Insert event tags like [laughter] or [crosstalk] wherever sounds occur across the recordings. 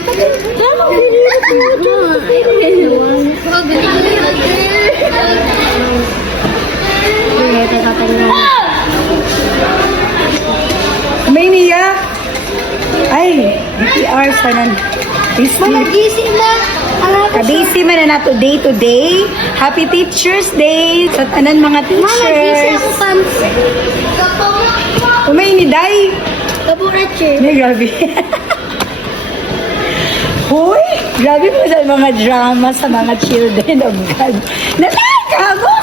Pa. May niya. Ay, BTR sa nan. Gising na. Kabisi man na nato day to day. Happy Teacher's Day sa tanan mga teachers. Umay ni Day. Kaburatcher. Ay, grabe. [laughs] Hoy, grabe po sa mga drama sa mga children of God. Natakago!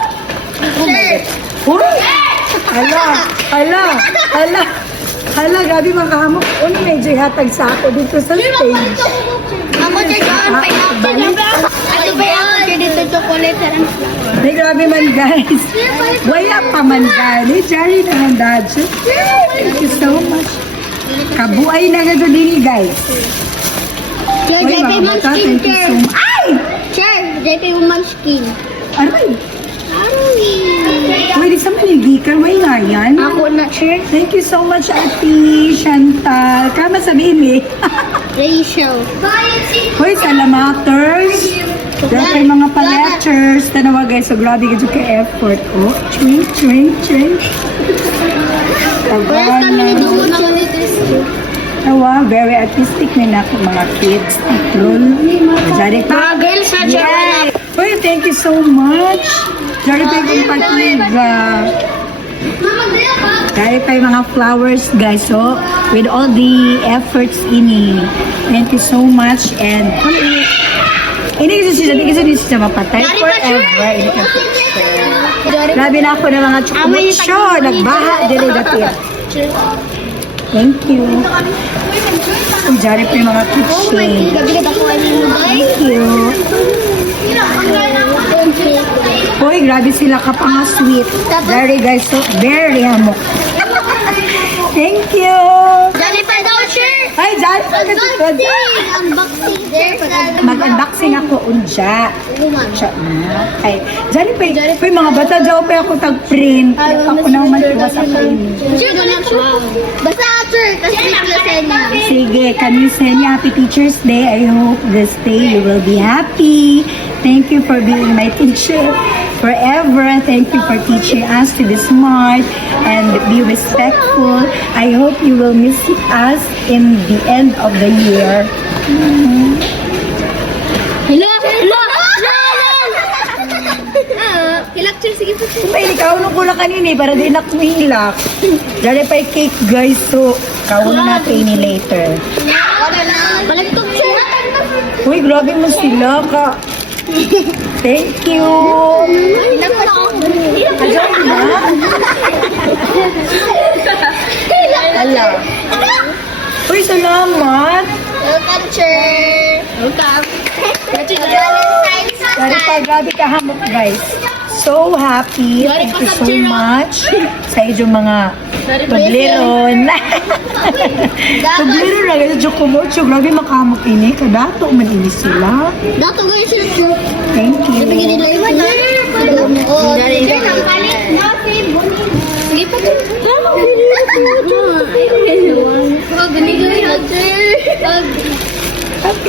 Oh my God. Hoy! Hala, hala, hala. Hala, grabe mga kahamok. Ano medyo hatag sa ako dito sa stage. Ako sir, doon pa yung Ano ba yung ako dito chocolate sa Ay, grabe man guys. Wala pa man guys. Jerry naman dad. Thank you so much. Kabuay na nga guys. Sir, Uy, JP mga bata, Skin, thank you sir. so much. Ay! Sir, JP Mom Skin. Aray! Aroy. Pwede sa manilikan, may nga yan. Ako na, sir. Thank you so much, Ate Chantal. Kama sabihin eh. [laughs] Rachel. Hoy, salamaters. Grabe yung mga pa-lectures. Tanawa guys, so grabe ka ka effort. Oh, ching, ching, ching. Whereas kami ni Dungo na kami Tawa, very artistic na ako mga kids. Lol. Jari pa. Mga girls na, sir. Yay! Hoy, thank you so much. Jari pa yung patiga. Jari pa yung mga flowers, guys. So, with all the efforts ini. Thank you so much. And, ini kasi siya, hindi kasi siya mapatay forever. Ini kasi Grabe na ako ng mga chukumutso. Nagbaha, dili dati. Thank you. Ang jari pa yung mga kids. Oh Thank you. Hoy, grabe sila ka pa nga sweet. Very guys, so very hamok. [laughs] Thank you. Dali pa daw, sir. Ay, dyan. Unboxing! Unboxing. Mag-unboxing ako unja. Siya na. Ay, dyan pa yung pa yung mga bata daw pa ako tag-print. Ako na ini. Sir, ganun siya. Basta, sir. Kasi sa inyo. Sige, can you send you Happy Teacher's Day? I hope this day you will be happy. Thank you for being my teacher forever. Thank you for teaching us to be smart and be respectful. I hope you will miss us in the end of the year. Hello? Hello? Hilak, sir. Sige po. May kauno ko na kanina eh, para din ako mahilak. Dali pa yung cake guys, so kauno na kayo ni later. Balagtog, sir. Uy, grabe mo sila ka. Thank you. Hilak pa ako. Alam na. Ala. Uy, salamat. Welcome, sir. Welcome. Dari pa, grabe ka hamok, guys. So happy. Thank you so much sa inyong mga tubleron. tubleron [laughs] na ganyan, Jokomocho. Grabe makahamok ini. Kadato man ini sila. Dato guys, sir. sir. Thank you. Oo, sir. Ang palit. Sige pa, sir. Oh, ganito yun, sir.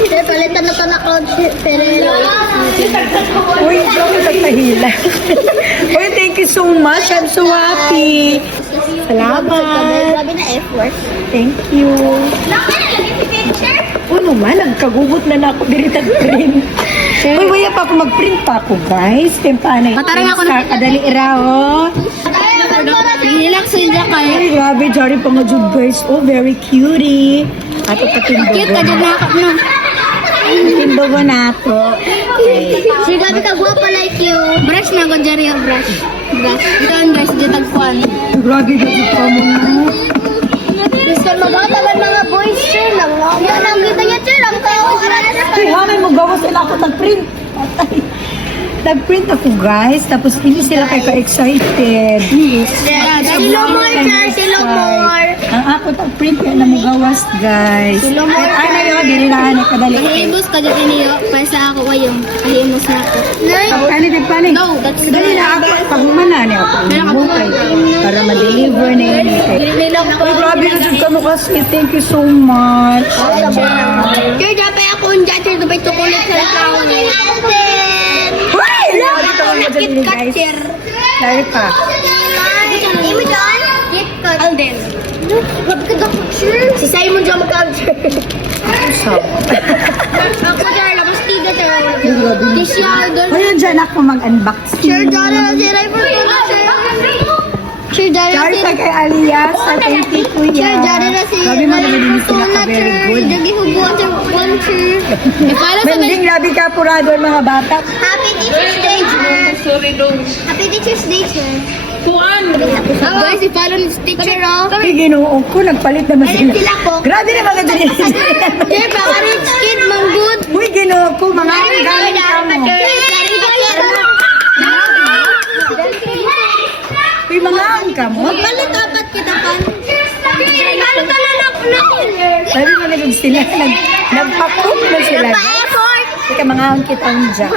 Sir, palitan na to na cloud. Pero, Uy, grabe nagpahila. [laughs] Uy, thank you so much. I'm so happy. Salamat. Grabe na effort. Thank you. Ano man, nagkagugot na na ako diri tag-print. Uy, wala pa ako mag-print pa ako, guys. Kaya paano yung ako sa kadali iraw. Relax sila kayo. Ay, grabe, Jari pa nga jud, guys. Oh, very cutie. Ato pa Cute ka dyan nakap na. Timbago na to. Okay. Si grabe ka guwapa like you. Brush na ko dyan yung brush. Brush. Ito ang brush dyan tagpuan. Grabe, grabe pa mo na. Gusto magata man mga boys, sir. Lang Yan ang kita niya, sir. Ang tao. Ay, hamay mo gawas sila ako tag-print. Patay. Nag-print ako, guys. Tapos, hindi sila kay ka-excited. Silo more, sir. Silo more. Ang ako tag-print kaya na mo gawas, guys. Silo more, Ay, na yun, dili na ano, kadali. Mahimos ka dyan niyo. Para sa ako kayong. Mahimos na ako. Kani, di pa ni. No, that's Dali na ako, pagmana ni ako. Para ma-deliver na yun. Ay, grabe na dyan ka mo kasi. Thank you so much. Sir, dapat Alden. Hoy! Dito mo mo dyan guys. Sorry pa. Imi John? Alden. Grabe ka picture. Si Simon dyan mag-capture. So, Ako dyan, labas tiga dyan. Di si Alden. Ngayon dyan ako mag-unboxing. Sure, dyan na si Ray for Sure, dyan na Sorry si sa kay Alias. Sa you, kuya. Sure, dyan na si Sabi mo naman din sila ka very good. Dagi hubuan [laughs] sa one, sure. Mending grabe ka purado ang mga bata. Happy Teacher's Day, sir. Sorry, Happy Teacher's Day, sir. Kuan. Guys, ipalo ni teacher, oh. Ay, ginoo ko. Nagpalit naman sila. sila po? Grabe na mga ganyan. Sir, baka rich kid, manggod. Uy, ginoo ko. Mga galing ka mo. Uy, mga ang ka mo. Magpalit apat kita pan. Ano talaga na? Sabi mo na sila. Nag, nagpakook na sila. Ika mga ang kitang dyan.